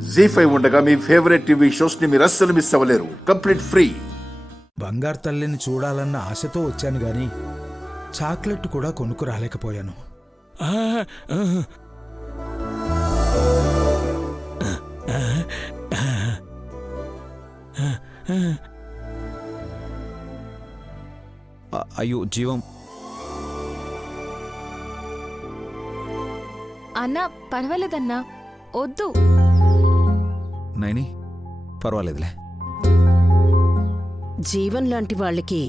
జీ5 ఉండగా మీ favourite TV shows ని మీరు అస్సలు మిస్ అవ్వలేరు. Complete free. బంగారు తల్లిని చూడాలన్న ఆశతో వచ్చాను గాని చాక్లెట్ కూడా కొనుక్కు రాలేకపోయాను. అయ్యో జీవం. అన్నా పర్వాలేదన్నా, వద్దు. నైని పర్వాలేదులే. జీవన్ లాంటి వాళ్ళకి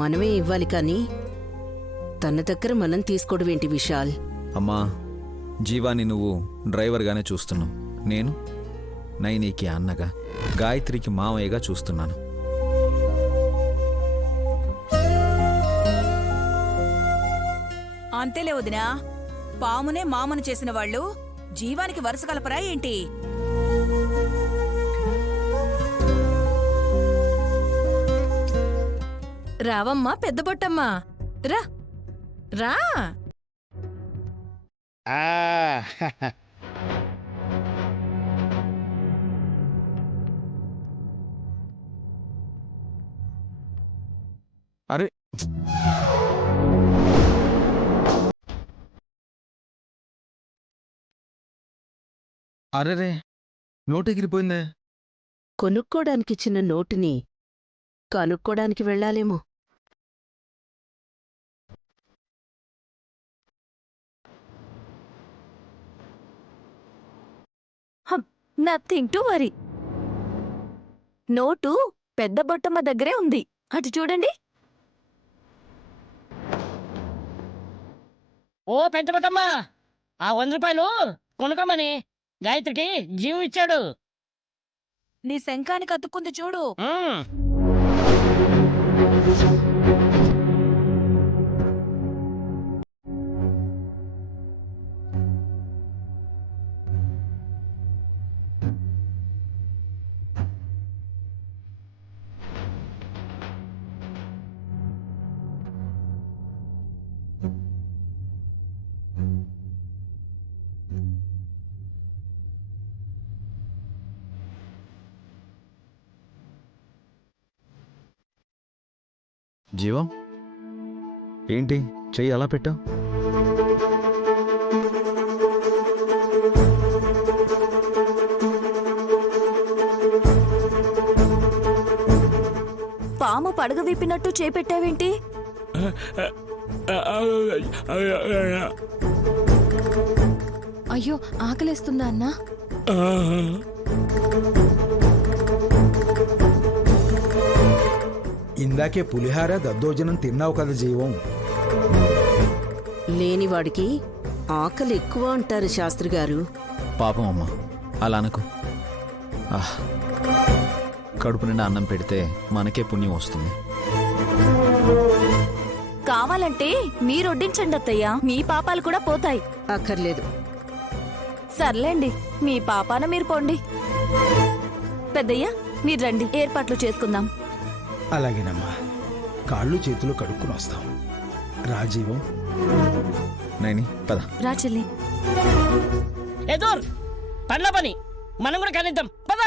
మనమే ఇవ్వాలి కానీ తన దగ్గర మనం తీసుకోవడం ఏంటి విశాల్? అమ్మా, జీవాని నువ్వు డ్రైవర్గానే చూస్తున్నావు. నేను నైనికి అన్నగా, గాయత్రికి మామయ్యగా చూస్తున్నాను. అంతేలే వదినా, పామునే మామను చేసిన వాళ్ళు జీవానికి వరుస కలపరా ఏంటి? రావమ్మా పెద్ద బొట్టమ్మా, రా రా. అరే అరే నోట్ ఎగిరిపోయిందే. కొనుక్కోడానికిచ్చిన నోటుని కనుక్కోడానికి వెళ్ళాలేమో. Nothing to worry. నోటు పెద్ద బొట్టమ్మ దగ్గరే ఉంది, అటు చూడండి. ఓ పెంచబట్టమ్మా, ఆ 100 రూపాయలు కొనుక్కోమని గాయత్రికి జీవం ఇచ్చాడు. నీ శంఖానికి అతుక్కుంది చూడు. జీవం ఏంటి చెయ్యి అలా పెట్టావు? పాము పడగ విప్పినట్టు చేపెట్టావేంటి? అయ్యో ఆకలేస్తుందా అన్నా? ఇందాకే పులిహార దద్దోజనం తిన్నావు కదా జీవం. లేనివాడికి ఆకలి ఎక్కువ అంటారు శాస్త్రి గారు. పాపం అమ్మ, అలా అనకు. కడుపు నిండా అన్నం పెడితే మనకే పుణ్యం వస్తుంది. కావాలంటే మీరు వడ్డించండి అత్తయ్య, మీ పాపాలు కూడా పోతాయి. అక్కర్లేదు. సర్లేండి, మీ పాపాన మీరు పోండి. పెద్దయ్య మీరు రండి, ఏర్పాట్లు చేసుకుందాం. అలాగేనమ్మా, కాళ్ళు చేతులు కడుక్కుని వస్తాం. రాజీవం నైని పద. రా చెల్లి. ఎదోర్ పనిలో పని, మనం కూడా కనిద్దాం పద.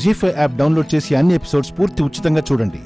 జీ5 యాప్ డౌన్లోడ్ చేసి అన్ని ఎపిసోడ్స్ పూర్తి ఉచితంగా చూడండి.